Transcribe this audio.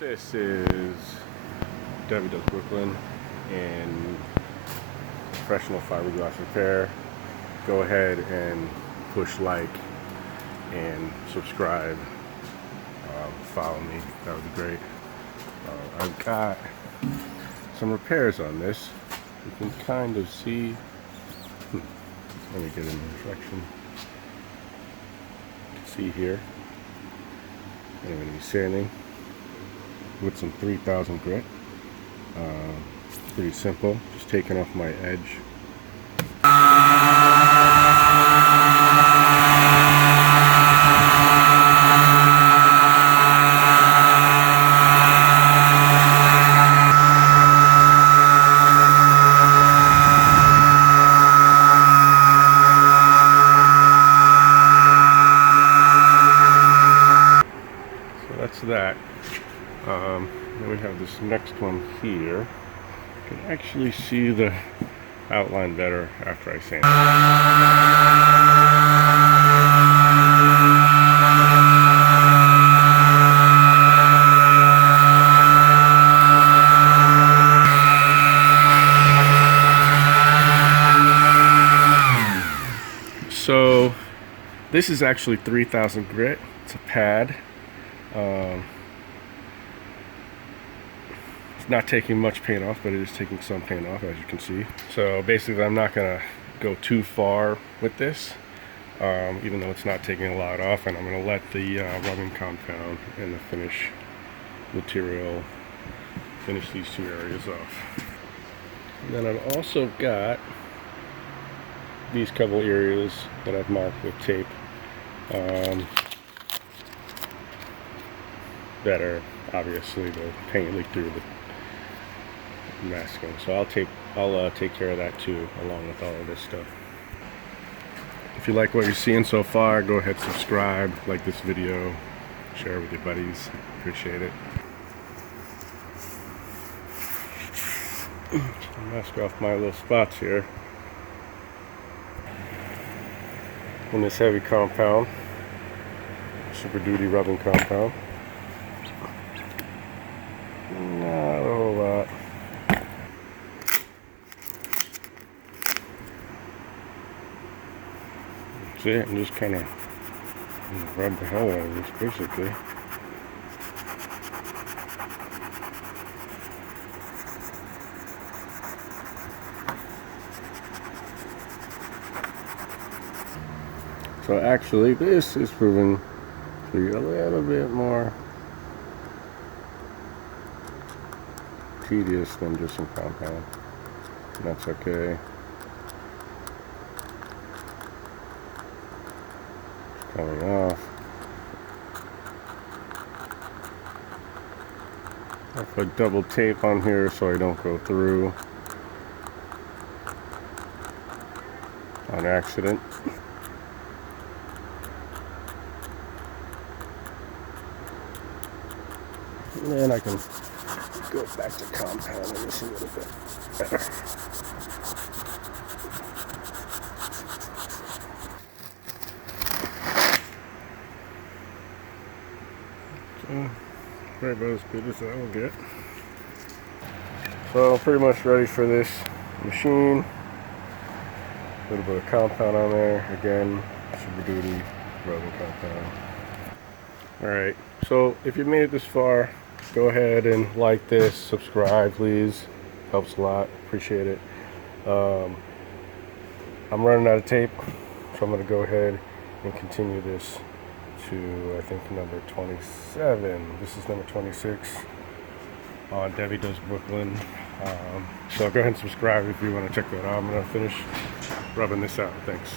This is Debbie Does Brooklyn and professional fiberglass repair. Go ahead and push like and subscribe. Follow me, that would be great. I've got some repairs on this. You can kind of see. Let me get in the reflection. You can see here. I'm going to be sanding with some 3000 grit. Pretty simple, just taking off my edge. So that's that. Then we have this next one here. You can actually see the outline better after I sand it. So this is actually 3000 grit. It's a pad. It's not taking much paint off, but it is taking some paint off, as you can see. So basically I'm not going to go too far with this, even though it's not taking a lot off, and I'm going to let the rubbing compound and the finish material finish these two areas off. And then I've also got these couple areas that I've marked with tape that are obviously the paint leaked through the masking. So I'll take care of that too, along with all of this stuff. If you like what you're seeing so far, go ahead, subscribe, like this video, share with your buddies. Appreciate it. I'll mask off my little spots here. In this heavy compound, Super Duty rubbing compound. Not a whole lot. See, I'm just kind of rub the hell out of this, basically. So actually, this is proving to be a little bit more tedious than just some compound. And that's okay. It's coming off. I'll put double tape on here so I don't go through on accident. And then I can go back to compound and see a little bit better. So, probably about as good as I will get. So I'm pretty much ready for this machine. A little bit of compound on there. Again, Super Duty rubbing compound. Alright, so if you made it this far, go ahead and like this, subscribe please, helps a lot, appreciate it. I'm running out of tape, so I'm going to go ahead and continue this to, I think, number 27. This is number 26 on Debbie Does Brooklyn. So go ahead and subscribe if you want to check that out. I'm going to finish rubbing this out. Thanks.